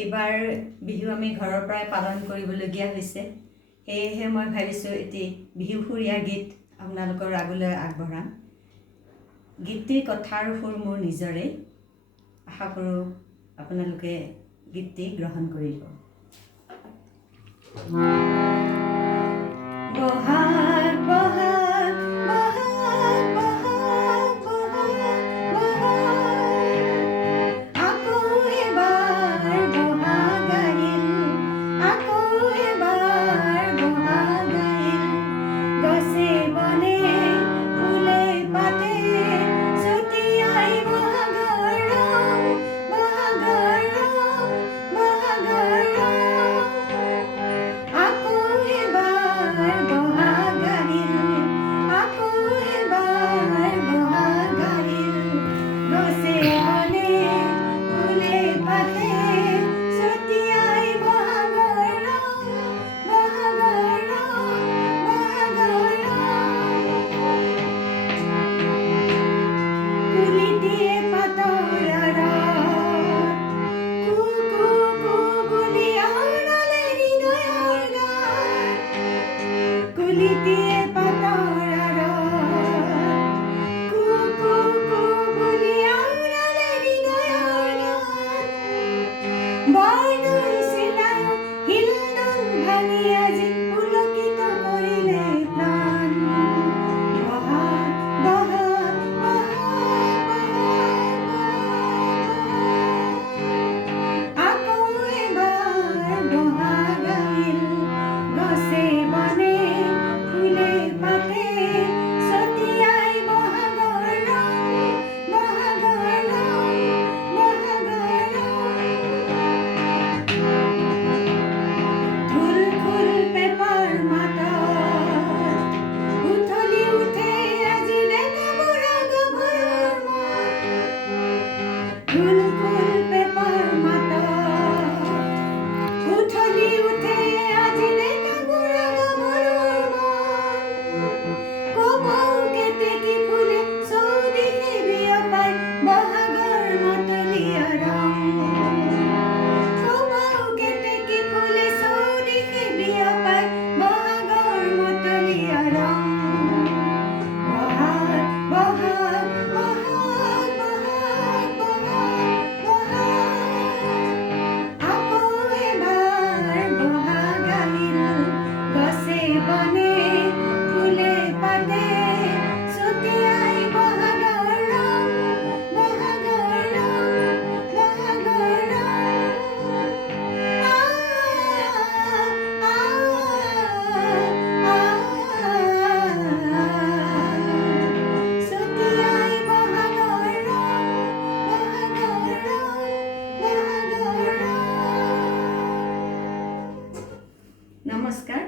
এইবাৰ বিহু আমি ঘৰৰ পৰাই পালন কৰিবলগীয়া হৈছে। সেয়েহে মই ভাবিছোঁ এটি বিহুসুৰীয়া গীত আপোনালোকৰ আগলৈ আগবঢ়াম। গীতটিৰ কথা আৰু সুৰ মোৰ নিজৰে। আশা কৰোঁ আপোনালোকে গীতটি গ্ৰহণ কৰিব। বহাগ বহাগ বহাগ বহাগ বহাগ বহাগ আকৌ এবাৰ বহাগ আহিল, আকৌ এবাৰ বহাগ আহিল। গছে বনে ফুলে পাতে ছটিয়াই বহাগৰ ৰং, বহাগৰ ৰং, বহাগৰ ৰং। আকৌ এবাৰ বহাগ আহিল, আকৌ এবাৰ বহাগ আহিল। গছে বনে ফুলে পাতে ছটিয়াই বহাগৰ ৰং, বহাগৰ ৰং, বহাগৰ ৰং। কুলি দিয়ে পাতৰ আঁৰত, কু কু কু বুলি আওৰালে হৃদয়ৰ গান। কুলি দিয়ে পাতৰ আঁৰত, কু কু কু বুলি আওৰালে হৃদয়ৰ গান। বৰদৈ চিলায়ো হিলদল ভাঙি আজি পুলকিত কৰিলে প্ৰাণ। বহাগ বহাগ বহাগ বহাগ আকৌ এবাৰ বহাগ আহিল। গছে বনে ফুলে পাতে ছটিয়াই বহাগৰ ৰং, বহাগৰ ৰং, বহাগৰ ৰং। ঢোল খোল পেঁপাৰ মাতত উঠলি উঠে আজি ডেকা বুঢ়া গাভৰুৰ মন। ঢোল খোল পেঁপাৰ মাতত উঠলি উঠে আজি ডেকা বুঢ়া গাভৰুৰ মন। কপৌ কেতেকী ফুলে চৌদিশে বিয়পাই বহাগৰ মতলীয়া ৰং। কপৌ কেতেকী ফুলে চৌদিশে বিয়পাই বহাগৰ মতলীয়া ৰং। বহাগ বহাগ বহাগ বহাগ বহাগ বহাগ আকৌ এবাৰ বহাগ আহিল। গছে বনে ফুলে পাতে ছটিয়াই বহাগৰ ৰং, বহাগৰ ৰং, বহাগৰ ৰং। ছটিয়াই বহাগৰ ৰং, বহাগৰ ৰং, বহাগৰ ৰং। নমস্কাৰ।